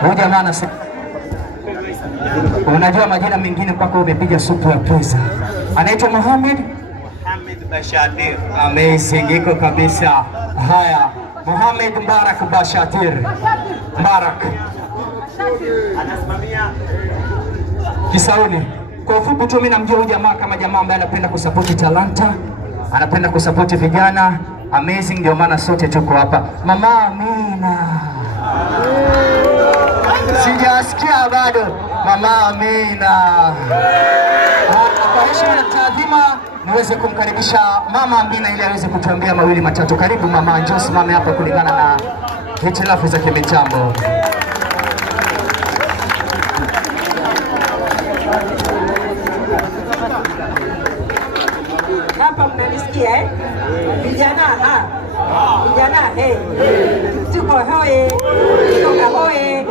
Huyu jamaa anasema unajua majina mengine mpaka umepiga supu ya pesa. Anaitwa Mohamed Bashatir. Amazing, iko kabisa. Haya, Mohamed Mbarak Bashatir. Mbarak anasimamia Kisauni. Kwa ufupi tu mimi namjua huyu jamaa kama jamaa ambaye anapenda kusupport talanta, anapenda kusupport vijana. Amazing, ndio maana sote tuko hapa. Mama Amina. Sijasikia bado. Mama Amina. Kwa heshima na taadhima niweze kumkaribisha Mama Amina ili aweze kutuambia mawili matatu. Karibu mama, njoo simame hapa kulingana na hitilafu za kimitambo. Hapa mnanisikia Vijana vijana tuko hoye, tuko hoye.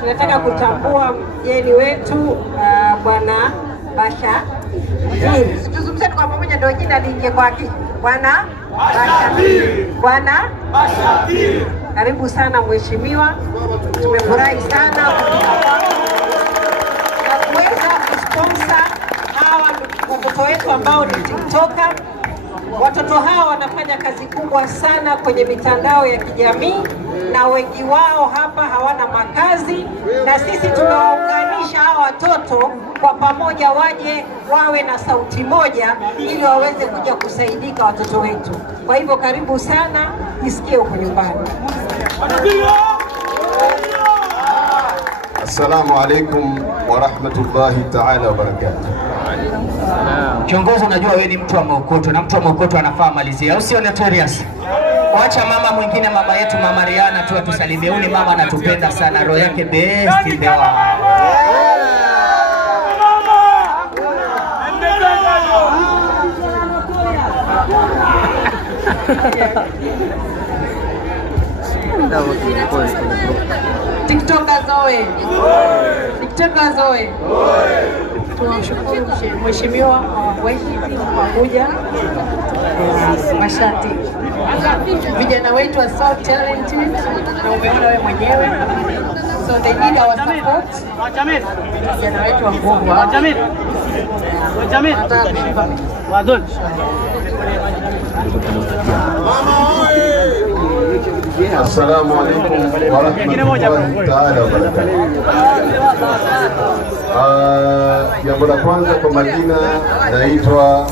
Tunataka kutambua mgeni wetu Bwana Bashatir. Tuzungumze kwa pamoja ndio jina liingie kwake. Bwana Bashatir. Bwana Bashatir. Karibu sana mheshimiwa. Tumefurahi sana kuweza kusponsor hawa watoto wetu ambao ni TikToker. Watoto hawa wanafanya kazi kubwa sana kwenye mitandao ya kijamii na wengi wao hapa hawana makazi, na sisi tunawaunganisha hawa watoto kwa pamoja waje wawe na sauti moja ili waweze kuja kusaidika watoto wetu. Kwa hivyo karibu sana, nisikie huko nyumbani. Assalamu alaikum wa rahmatullahi ta'ala wa barakatuh. Kiongozi, unajua wewe ni mtu wa Maukoto na mtu wa Maukoto anafaa malizia, au sio Notorious? Wacha mama mwingine, mama yetu Mama Riana tu atusalimie. Huyu mama anatupenda sana, roho yake best in the world. TikToker zoe. TikToker zoe. Tunamshukuru mheshimiwa wetu kwa kuja Bashatir. Vijana wetu are so talented na umeona wewe mwenyewe. So they need our support. Vijana wetu wa nguvu. Wadon. Assalamu alaikum wa rahmatullahi ta'ala wa barakatuh. Jambo la kwanza, kwa majina naitwa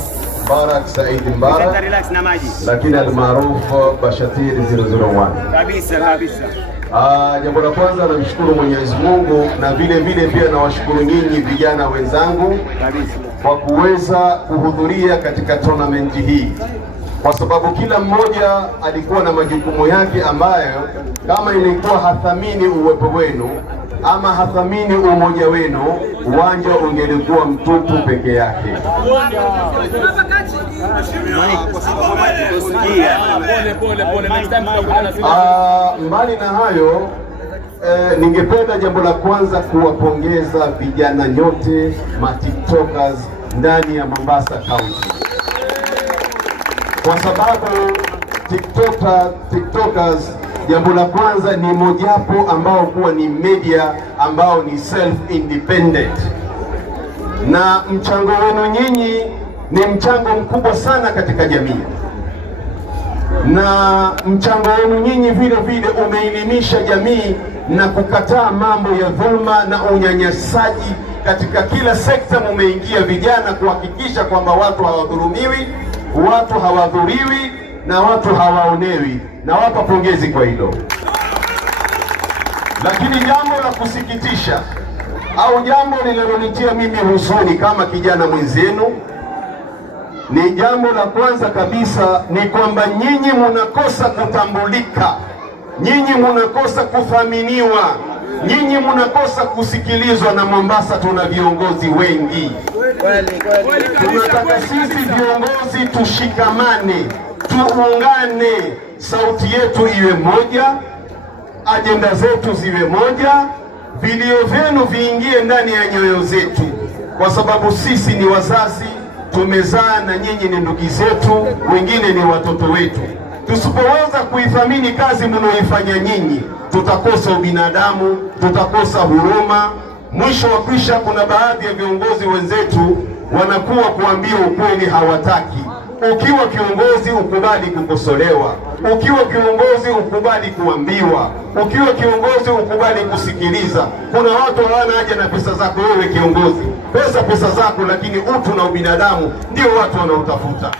Mbarak Said Mbarak, lakini almaarufu Bashatir 001. Kabisa. Jambo la kwanza, namshukuru Mwenyezi Mungu na vile vile pia nawashukuru nyinyi vijana wenzangu kwa kuweza kuhudhuria katika tournament hii, kwa sababu kila mmoja alikuwa na majukumu yake ambayo kama ilikuwa hathamini uwepo wenu ama hathamini umoja wenu, uwanja ungelikuwa mtupu peke yake. Mbali na hayo, ningependa jambo la kwanza kuwapongeza vijana nyote ma-TikTokers ndani ya Mombasa County, kwa sababu TikTokers jambo la kwanza ni mojapo ambao kuwa ni media ambao ni self independent, na mchango wenu nyinyi ni mchango mkubwa sana katika jamii, na mchango wenu nyinyi vile vile umeelimisha jamii na kukataa mambo ya dhulma na unyanyasaji katika kila sekta. Mumeingia vijana kuhakikisha kwamba watu hawadhulumiwi, watu hawadhuriwi na watu hawaonewi, na wapa pongezi kwa hilo. Lakini jambo la kusikitisha au jambo linalonitia mimi huzuni kama kijana mwenzenu ni jambo la kwanza kabisa ni kwamba nyinyi munakosa kutambulika, nyinyi munakosa kuthaminiwa, nyinyi munakosa kusikilizwa. Na Mombasa tuna viongozi wengi. Tunataka sisi viongozi tushikamane, tuungane, sauti yetu iwe moja, ajenda zetu ziwe moja, vilio vyenu viingie ndani ya nyoyo zetu, kwa sababu sisi ni wazazi, tumezaa na nyinyi ni ndugu zetu, wengine ni watoto wetu. Tusipoweza kuithamini kazi mnaoifanya nyinyi, tutakosa ubinadamu, tutakosa huruma. Mwisho wa kwisha, kuna baadhi ya viongozi wenzetu wanakuwa kuambia ukweli hawataki. Ukiwa kiongozi ukubali kukosolewa, ukiwa kiongozi ukubali kuambiwa, ukiwa kiongozi ukubali kusikiliza. Kuna watu hawana haja na pesa zako wewe kiongozi, pesa zako, lakini utu na ubinadamu ndio watu wanaotafuta.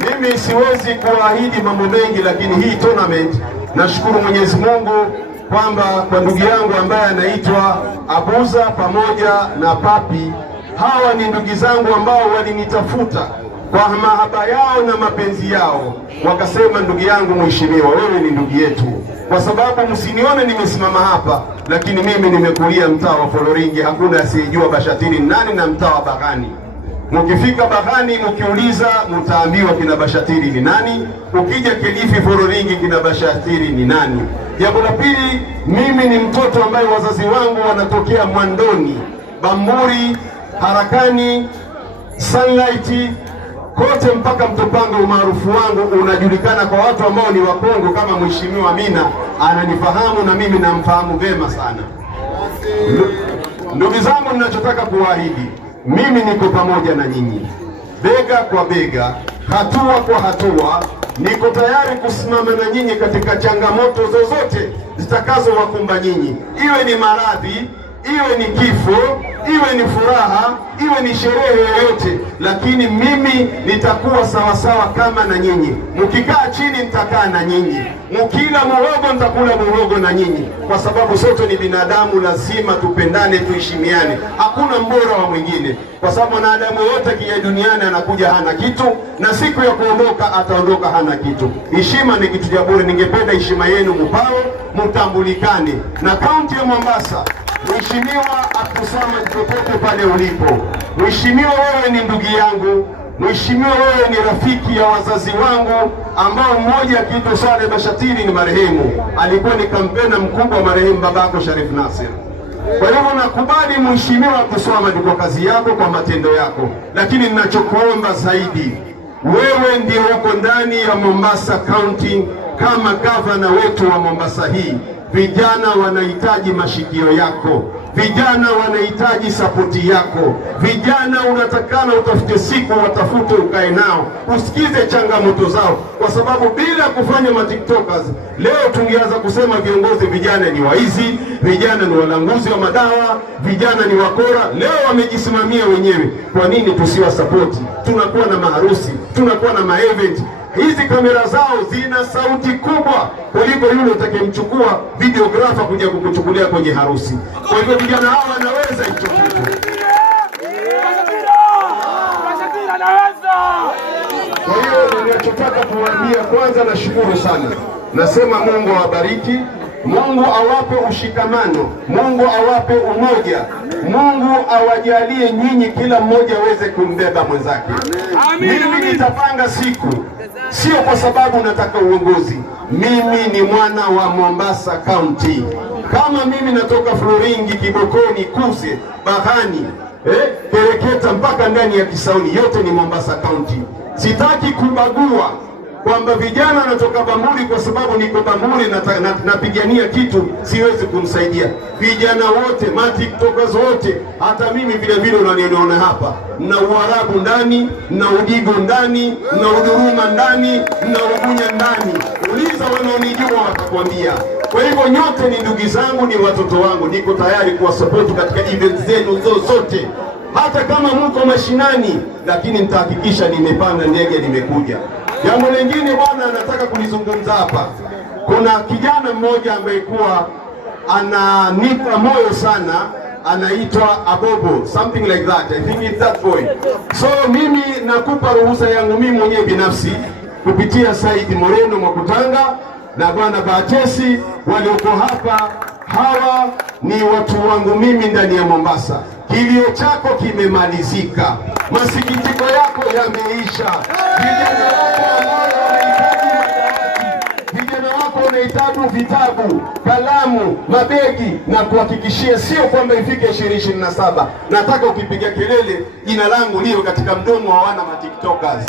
Mimi siwezi kuahidi mambo mengi, lakini hii tournament nashukuru Mwenyezi Mungu kwamba kwa ndugu yangu ambaye anaitwa Abuza pamoja na Papi, hawa ni ndugu zangu ambao walinitafuta kwa mahaba yao na mapenzi yao, wakasema ndugu yangu mheshimiwa, wewe ni ndugu yetu. Kwa sababu msinione nimesimama hapa, lakini mimi nimekulia mtaa wa Foloringi. Hakuna asiyejua Bashatiri nani na mtaa wa Baghani. Mkifika Baghani mkiuliza mtaambiwa kina Bashatiri ni nani. Ukija Kilifi Foloringi kina Bashatiri ni nani. Jambo la pili, mimi ni mtoto ambaye wazazi wangu wanatokea Mwandoni, Bamburi, Harakani, Sunlight, kote mpaka Mtopanga. Umaarufu wangu unajulikana kwa watu ambao ni Wakongo, kama Mheshimiwa Amina ananifahamu na mimi namfahamu vema sana. Ndugu zangu, ninachotaka kuahidi, mimi niko pamoja na nyinyi, bega kwa bega, hatua kwa hatua. Niko tayari kusimama na nyinyi katika changamoto zozote zitakazowakumba nyinyi, iwe ni maradhi, iwe ni kifo, iwe ni furaha, iwe ni sherehe yoyote, lakini mimi nitakuwa sawasawa kama na nyinyi. Mkikaa chini nitakaa na nyinyi, mkila muhogo nitakula muhogo na nyinyi, kwa sababu sote ni binadamu. Lazima tupendane, tuheshimiane, hakuna mbora wa mwingine, kwa sababu mwanadamu yote kija duniani anakuja hana kitu, na siku ya kuondoka ataondoka hana kitu. Heshima ni kitu cha bure. Ningependa heshima yenu mpao, mtambulikane. Na kaunti ya Mombasa, Mheshimiwa Abdulswamad, popote pale ulipo, Mheshimiwa, wewe ni ndugu yangu. Mheshimiwa, wewe ni rafiki ya wazazi wangu, ambao mmoja akiitwa Saleh Bashatiri ni marehemu, alikuwa ni kampena mkubwa wa marehemu babako Sharif Nasir. Kwa hivyo nakubali Mheshimiwa Abdulswamad kwa kazi yako, kwa matendo yako, lakini ninachokuomba zaidi, wewe ndio uko ndani ya Mombasa County kama gavana wetu wa Mombasa hii. Vijana wanahitaji mashikio yako, vijana wanahitaji sapoti yako. Vijana unatakana utafute siku, watafute, ukae nao, usikize changamoto zao, kwa sababu bila kufanya matiktokers leo tungeanza kusema viongozi vijana ni waizi, vijana ni walanguzi wa madawa, vijana ni wakora. Leo wamejisimamia wenyewe. Kwa nini tusiwasapoti? Tunakuwa na maharusi, tunakuwa na maevent. Hizi kamera zao zina sauti kubwa kuliko yule utakayemchukua videographer kuja kukuchukulia kwenye harusi. Kwa hivyo vijana hawa wanaweza hicho kitu. Kwa hiyo ninachotaka kuwaambia, kwanza nashukuru sana. Nasema Mungu awabariki, Mungu awape ushikamano, Mungu awape umoja, Mungu awajalie nyinyi kila mmoja aweze kumbeba mwenzake. Mimi nitapanga siku, sio kwa sababu nataka uongozi. Mimi ni mwana wa Mombasa County. Kama mimi natoka Foloringi, Kibokoni, Kuse, Baghani, Kereketa mpaka ndani ya Kisauni, yote ni Mombasa County. Sitaki kubagua kwamba vijana natoka Bamburi kwa sababu niko Bamburi napigania kitu siwezi kumsaidia. Vijana wote, matiktokers wote, hata mimi vile vile unaniona hapa, na Uarabu ndani, na Udigo ndani, na Uduruma ndani, na Ugunya ndani. Uliza wanaonijua watakwambia. Kwa hivyo nyote ni ndugu zangu, ni watoto wangu. Niko tayari kuwasupport katika event zenu zote, hata kama mko mashinani, lakini nitahakikisha nimepanda ndege nimekuja. Jambo lingine bwana, nataka kulizungumza hapa. Kuna kijana mmoja ambaye kuwa ananipa moyo sana, anaitwa Abobo, something like that. I think it's that boy. So mimi nakupa ruhusa yangu mimi mwenyewe binafsi kupitia Said Moreno Mwakutanga na bwana Batesi walioko hapa. Hawa ni watu wangu mimi ndani ya Mombasa. Kilio chako kimemalizika, masikitiko yako yameisha. Vijana wako wanahitaji vitabu, kalamu, mabegi, na kuhakikishia sio kwamba ifike 2027. Nataka ukipiga kelele jina langu liyo katika mdomo wa wana matiktokers.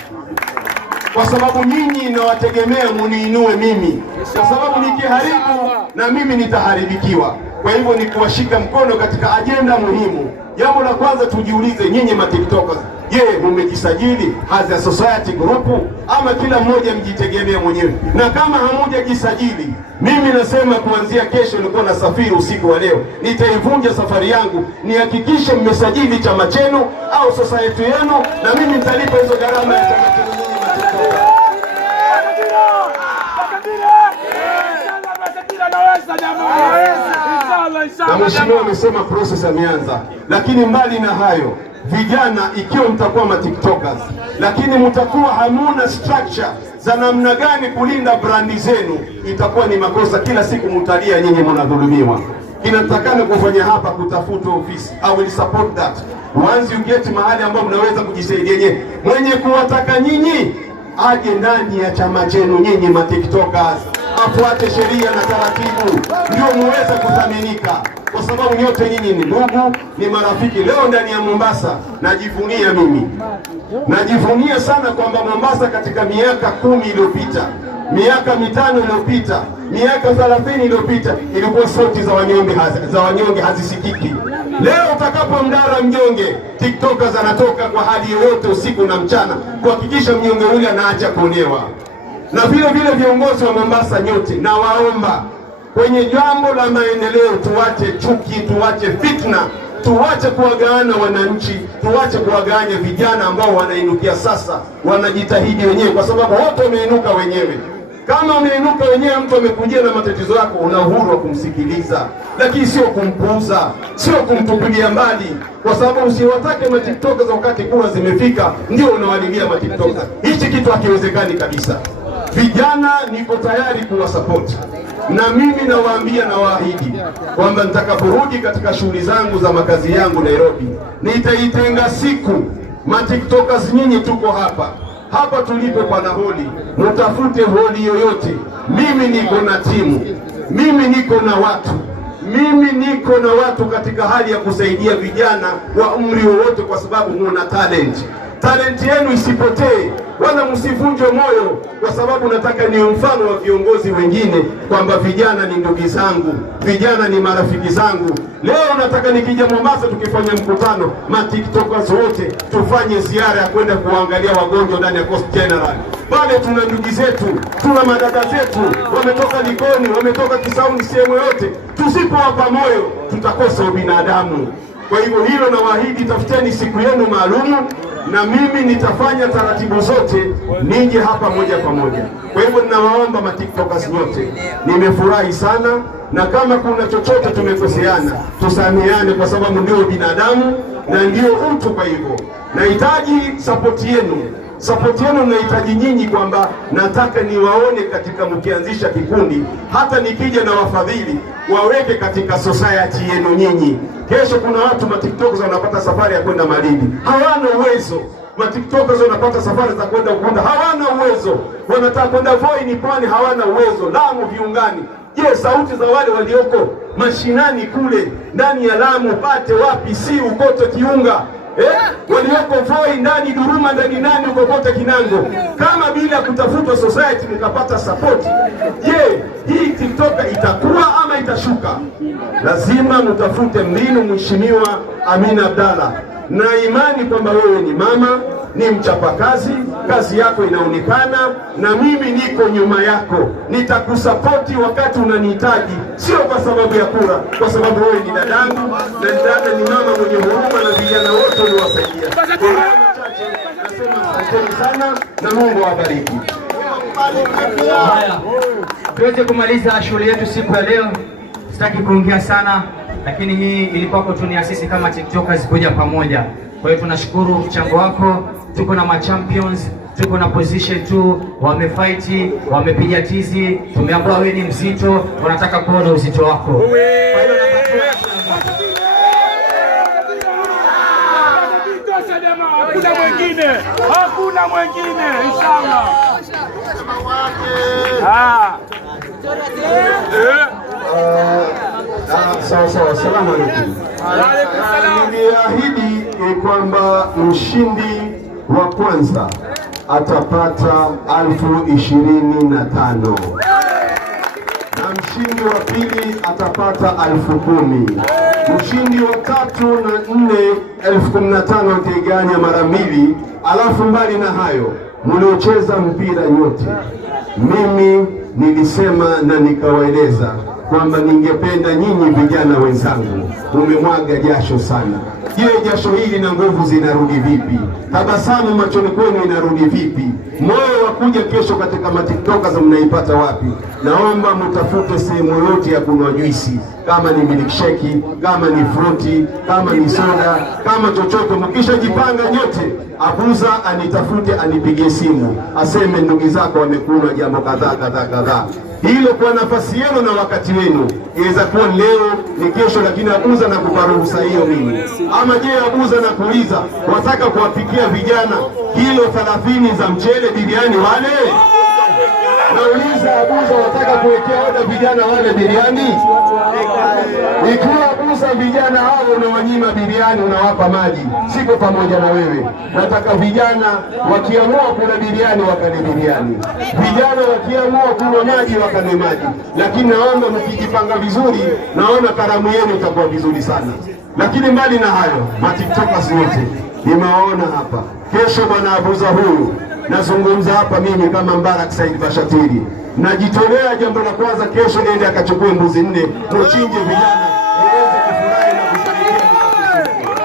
kwa sababu nyinyi nawategemea muniinue mimi, kwa sababu nikiharibu na mimi nitaharibikiwa. Kwa hivyo ni kuwashika mkono katika ajenda muhimu. Jambo la kwanza tujiulize, nyinyi ma-TikTokers, je, mmejisajili as a society group ama kila mmoja mjitegemea mwenyewe? Na kama hamujajisajili, mimi nasema kuanzia kesho, nilikuwa nasafiri usiku wa leo, nitaivunja safari yangu, nihakikishe mmesajili chama chenu au society yenu, na mimi nitalipa hizo gharama ya chama chenu nyinyi ma-TikTokers. Na mheshimiwa amesema process ameanza, lakini mbali na hayo, vijana, ikiwa mtakuwa ma-TikTokers lakini mtakuwa hamuna structure za namna gani kulinda brandi zenu, itakuwa ni makosa. Kila siku mtalia nyinyi mnadhulumiwa. Kinatakana kufanya hapa kutafuta ofisi. I will support that. Once you get mahali ambapo mnaweza kujisaidia nyinyi, mwenye kuwataka nyinyi aje ndani ya chama chenu nyinyi ma-TikTokers, afuate sheria na taratibu, ndio muweze kuthaminika, kwa sababu nyote nyinyi ni ndugu, ni marafiki. Leo ndani ya Mombasa najivunia mimi, najivunia sana kwamba Mombasa katika miaka 10 iliyopita, miaka 5 iliyopita, miaka 30 iliyopita, ilikuwa sauti za wanyonge hazisikiki. Leo utakapomdara mnyonge, TikTokers anatoka kwa hali yoyote usiku na mchana kuhakikisha mnyonge yule anaacha kuonewa. Na vile vile viongozi wa Mombasa nyote, na waomba kwenye jambo la maendeleo, tuache chuki, tuache fitna, tuache kuwagawana wananchi, tuache kuwaganya vijana ambao wanainukia sasa, wanajitahidi wenyewe, kwa sababu wote wameinuka wenyewe. Kama umeinuka wenyewe, mtu amekujia na matatizo yako, una uhuru wa kumsikiliza, lakini sio kumpuuza, sio kumtupilia mbali, kwa sababu usiwatake ma-TikTokers wakati kura zimefika ndio unawalilia ma-TikTokers. Hichi kitu hakiwezekani kabisa. Vijana niko tayari kuwasapoti, na mimi nawaambia na waahidi kwamba nitakaporudi katika shughuli zangu za makazi yangu Nairobi, nitaitenga siku. Ma-TikTokers nyinyi tuko hapa tulipo pana holi, mtafute holi yoyote, mimi niko na timu, mimi niko na watu katika hali ya kusaidia vijana wa umri wowote, kwa sababu muna talent yenu isipotee, wala msivunje moyo, kwa sababu nataka ni mfano wa viongozi wengine kwamba vijana ni ndugu zangu, vijana ni marafiki zangu. Leo nataka nikija Mombasa, tukifanya mkutano, ma-TikTokers wote tufanye ziara ya kwenda kuangalia wagonjwa ndani ya Coast General. Pale tuna ndugu zetu, tuna madada zetu, wametoka Likoni, wametoka Kisauni, sehemu yote. Tusipowapa moyo, tutakosa ubinadamu. Kwa hivyo hilo na waahidi, tafuteni siku yenu maalumu, na mimi nitafanya taratibu zote nije hapa moja kwa moja. Kwa hivyo ninawaomba ma-TikTokers nyote, nimefurahi sana, na kama kuna chochote tumekoseana, tusameheane, kwa sababu ndio binadamu na ndio utu. Kwa hivyo nahitaji support yenu, nahitaji nyinyi, kwamba nataka niwaone katika mkianzisha kikundi, hata nikija na wafadhili waweke katika society yenu nyinyi. Kesho kuna watu ma-TikTokers wanapata safari ya kwenda Malindi, hawana uwezo. Ma-TikTokers wanapata safari za kwenda Ukunda, hawana uwezo. Wanataka kwenda Voi ni Pwani, hawana uwezo. Lamu, Viungani. Je, sauti za wale walioko mashinani kule ndani ya Lamu, Pate, wapi, si Ukoto, Kiunga, walioko Voi, ndani Duruma, ndani nani, Ukokote, Kinango, kama bila kutafutwa society mkapata support, je, hii TikToker itakuwa ama itashuka? Lazima mtafute mbinu. Mheshimiwa Amina Abdalla, na imani kwamba wewe ni mama, ni mchapakazi, kazi yako inaonekana, na mimi niko nyuma yako, nitakusapoti wakati unanihitaji, sio kwa sababu ya kura, kwa sababu wewe ni dadangu, na dada ni mama mwenye huruma, na vijana wote uliwasaidia. Nasema asanteni sana na Mungu awabariki. Haya, tuweze kumaliza shughuli yetu siku ya leo. Sitaki kuongea sana, lakini hii ilikuwa tu ni sisi kama TikTokers kuja pamoja. Kwa hiyo tunashukuru mchango wako. Tuko na ma-champions, tuko na position 2, wamefight, wamepiga tizi, tumeambiwa wewe ni mzito, wanataka kuona uzito wako. Kwa hiyo hakuna mwingine inshallah. Sawa, salamu alaykum. Niliahidi kwamba mshindi wa kwanza atapata 25,000 na mshindi wa pili atapata 10,000. Mshindi wa 3 na 4 15,000 utaiganya mara 2. Alafu mbali na hayo, mliocheza mpira nyote, mimi nilisema na nikawaeleza kwamba ningependa nyinyi vijana wenzangu, umemwaga jasho sana. Je, jasho hili na nguvu zinarudi vipi? Tabasamu machoni kwenu inarudi vipi? Moyo wa kuja kesho katika matiktoka za mnaipata wapi? Naomba mtafute sehemu yote ya kunywa juisi, kama ni milkshake, kama ni fruti, kama ni soda, kama chochote. Mkishajipanga nyote, Abuza anitafute, anipigie simu, aseme ndugu zako wamekunywa jambo kadhaa kadhaa kadhaa. Hilo kwa nafasi yenu na wakati wenu, inaweza kuwa leo ni kesho, lakini Abuza na kupa ruhusa hiyo mimi. Ama je, Abuza na kuuliza, wataka kuwapikia vijana kilo 30 za mchele biriani wale? Nauliza Abuza, wataka kuwekea oda vijana wale biriani? Ikiwa Abuza vijana hao unawanyima biriani, unawapa maji, siko pamoja na wewe. Nataka vijana wakiamua kula biriani wakale biriani, vijana wakiamua kunywa maji wakale maji. Lakini naomba mkijipanga vizuri, naona karamu yenu itakuwa vizuri sana. Lakini mbali na hayo, matiktokas wote nimewaona hapa. Kesho bwana Abuza huyu nazungumza hapa mimi kama Mbarak Said Bashatiri, najitolea. Jambo la kwanza, kesho ende akachukue mbuzi 4 muchinje vijana waweze kufurahi na kusherehekea.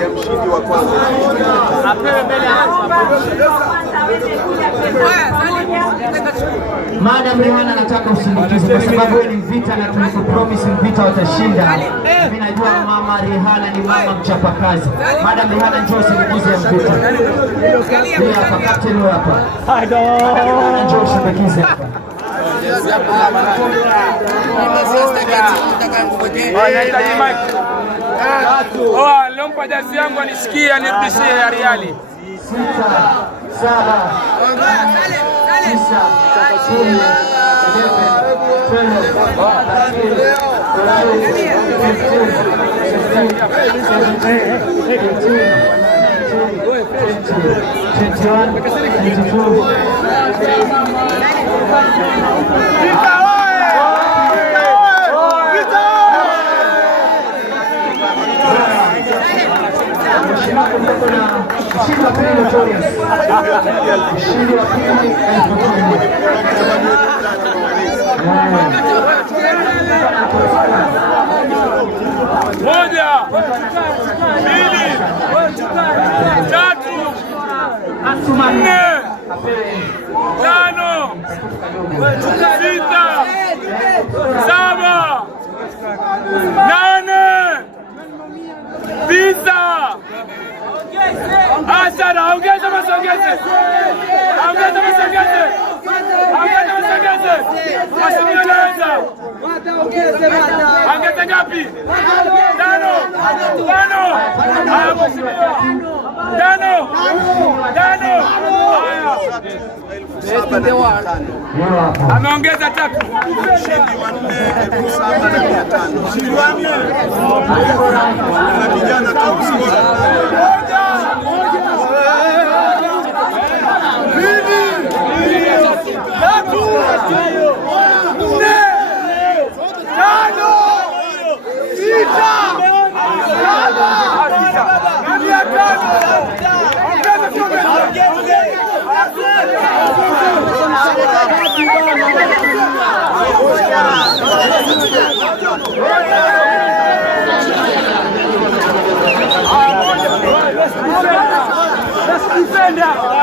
Ya mshindi wa kwanza apewe mbele Madam Rihanna, nataka usindikize kwa sababu ni vita na tulikupromise vita watashinda. Mimi najua mama Rihanna ni mama mchapakazi. Madam Rihanna, njoo usindikize vita. Ni hapa captain hapa. Njoo usindikize hapa. Lompa jazi yangu anishikia nirudishie ya Riali. 6, 7, 9, 10, Mshindi wa pili Notorious. Mshindi wa pili moja, 2, 3, 4, 5, 6, 7, 8, 9. Asana, ongeza masongeze. Ongeza masongeze. Ongeza masongeze. Mashindano yanaanza. Ongeza ngapi? 5. 5. Haya mheshimiwa. 5. 5. Haya. Ameongeza 3. mshindi wa 4,7,500. Mshindi wa 4 na vijana kausiwa Let's defend that.